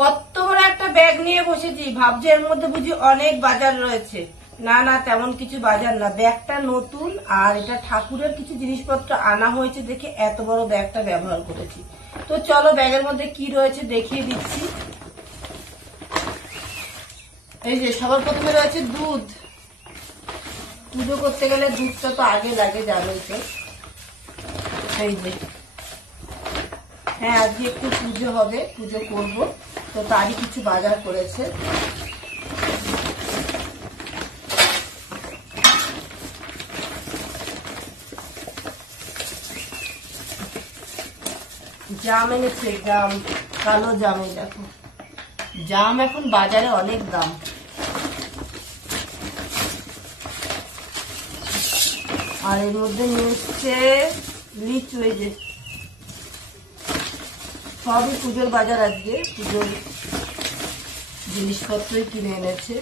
কত বড় একটা ব্যাগ নিয়ে বসেছি, ভাবছি এর মধ্যে বুঝি অনেক বাজার রয়েছে। না না, তেমন কিছু বাজার না, ব্যাগটা নতুন আর এটা ঠাকুরের কিছু জিনিসপত্র আনা হয়েছে দেখে এত বড় ব্যাগটা ব্যবহার করেছি। তো চলো ব্যাগের মধ্যে কি রয়েছে দেখিয়ে দিচ্ছি। এই যে সবার প্রথমে রয়েছে দুধ। পুজো করতে গেলে দুধটা তো আগে লাগে, জানোই তো। এই যে, হ্যাঁ আজকে একটু পুজো হবে, পুজো করব, তো তারই কিছু বাজার করেছে। জাম এনেছে, জাম, কালো জাম। এই দেখো, জাম এখন বাজারে অনেক দাম। আর এর মধ্যে নিয়ে এসছে লিচু। এই যে সবই পুজোর বাজার, আজকে পুজোর জিনিসপত্রই কিনে এনেছে।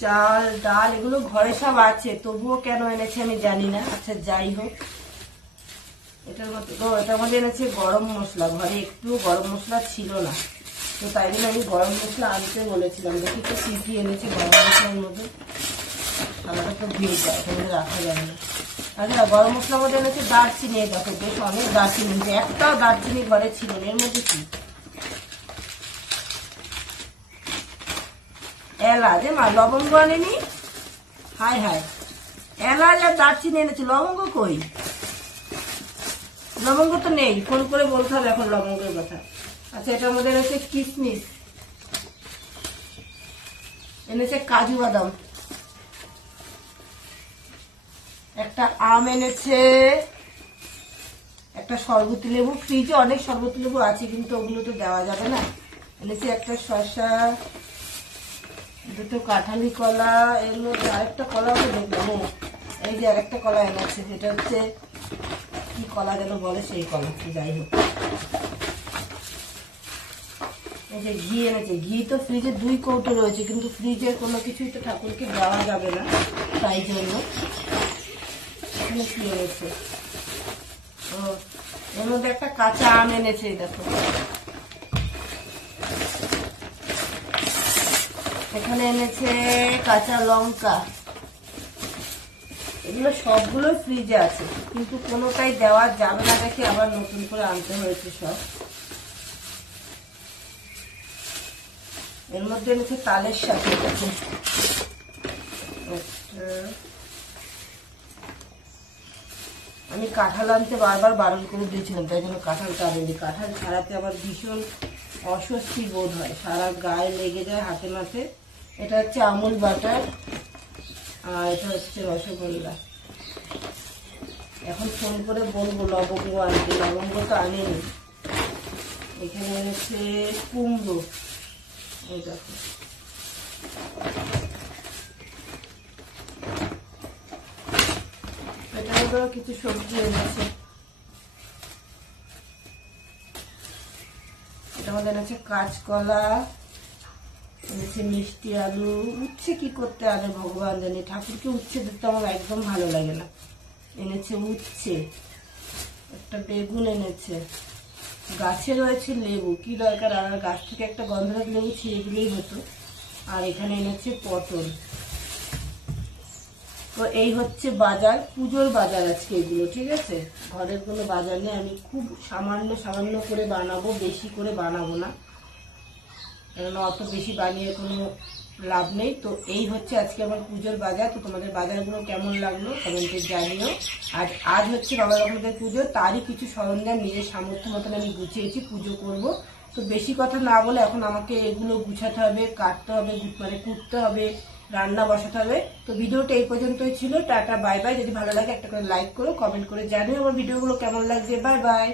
চাল ডাল এগুলো ঘরে সব আছে, তবুও কেন এনেছে আমি জানি না। আচ্ছা যাই হোক, এটার মধ্যে এনেছে গরম মশলা। ঘরে একটু গরম মশলা ছিল না, তো তাই জন্য আমি গরম মশলা আনতে বলেছিলাম। দেখি তো কি কি এনেছে গরম মশলার মধ্যে। থালাটা তো ভিড় যায়, এখানে রাখা যাবে না। আচ্ছা, গরম মশলার মধ্যে এনেছে দারচিনি। দেখো বেশ অনেক দারচিনি, একটাও দারচিনি ঘরে ছিল না। এর মধ্যে কি এলাচ, মা লবঙ্গ আনেনি। হাই হাই, এলাচ আর দারচিনি এনেছে, লবঙ্গ কই? লবঙ্গ তো নেই, ফোন করে বলতে হবে এখন লবঙ্গের কথা। আচ্ছা, এটার মধ্যে এনেছে কিশমিশ, এনেছে কাজু বাদাম, একটা আম এনেছে, একটা শরবতি লেবু। ফ্রিজে অনেক শরবতি লেবু আছে, কিন্তু ওগুলো তো দেওয়া যাবে না। এনেছে একটা শসা, দুটো কাঁঠালি কলা, এর মধ্যে আরেকটা কলাও তো দেখলাম। এই যে আরেকটা কলা এনেছে, যেটা হচ্ছে কি কলা যেন বলে, সেই কলা। যাই হোক, এই যে ঘি এনেছে। ঘি তো ফ্রিজে 2 কৌটো রয়েছে, কিন্তু ফ্রিজের কোনো কিছুই তো ঠাকুরকে দেওয়া যাবে না, তাই জন্য। এখানে কি এনেছে? ও, এর মধ্যে একটা কাঁচা আম এনেছে। দেখো, এখানে এনেছে কাঁচা লঙ্কা। এগুলো সবগুলো ফ্রিজে আছে, কিন্তু কোনোটাই দেওয়া যাবে না দেখে আবার নতুন করে আনতে হয়েছে সব। এর মধ্যে এনেছে তালের সাথে। আমি কাঁঠাল আনতে বারবার বারণ করে দিয়েছিলাম, তাই জন্য কাঁঠালটা আনেনি। কাঁঠাল ছাড়াতে আবার ভীষণ অস্বস্তি বোধ হয়, সারা গায়ে লেগে যায়, হাতে মাথে। এটা হচ্ছে আমুল বাটার, আর এটা হচ্ছে রসগোল্লা। এখন ফোন করে বলবো লবঙ্গ আনতে, লবঙ্গ তো আনেনি। এখানে এনেছে কুমড়ো। এই দেখো, এটার মধ্যেও কিছু সবজি এনেছে। এটার মধ্যে এনেছে কাঁচকলা, এনেছে মিষ্টি আলু। উচ্ছে কি করতে আনে ভগবান জানি, ঠাকুরকে উচ্ছে দিতে আমার একদম ভালো লাগে না। এনেছে উচ্ছে, একটা বেগুন এনেছে। গাছে রয়েছে লেবু, কি দরকার আর গাছ থেকে একটা গন্ধরাজ লেবু ছিঁড়ে দিলেই হতো। আর এখানে এনেছে পটল। তো এই হচ্ছে বাজার, পুজোর বাজার আজকে এগুলো, ঠিক আছে। ঘরের কোনো বাজার নেই, আমি খুব সামান্য সামান্য করে বানাবো, বেশি করে বানাবো না, কারণ অত বেশি বানিয়ে কোনো লাভ নেই। তো এই হচ্ছে আজকে আমার পুজোর বাজার। তো তোমাদের বাজারগুলো কেমন লাগলো কমেন্টে জানিও। আর আজ হচ্ছে বাবা লোকনাথের পুজো, তারই কিছু সরঞ্জাম নিজের সামর্থ্য মতন আমি গুছিয়েছি, পুজো করব। তো বেশি কথা না বলে এখন আমাকে এগুলো গুছাতে হবে, কাটতে হবে, মানে কুটতে হবে, রান্না বসাতে হবে। তো ভিডিওটা এই পর্যন্তই ছিল। Tata, bye bye. যদি ভালো লাগে একটা করে লাইক করো, কমেন্ট করে জানিও আমার ভিডিওগুলো কেমন লাগছে। Bye bye.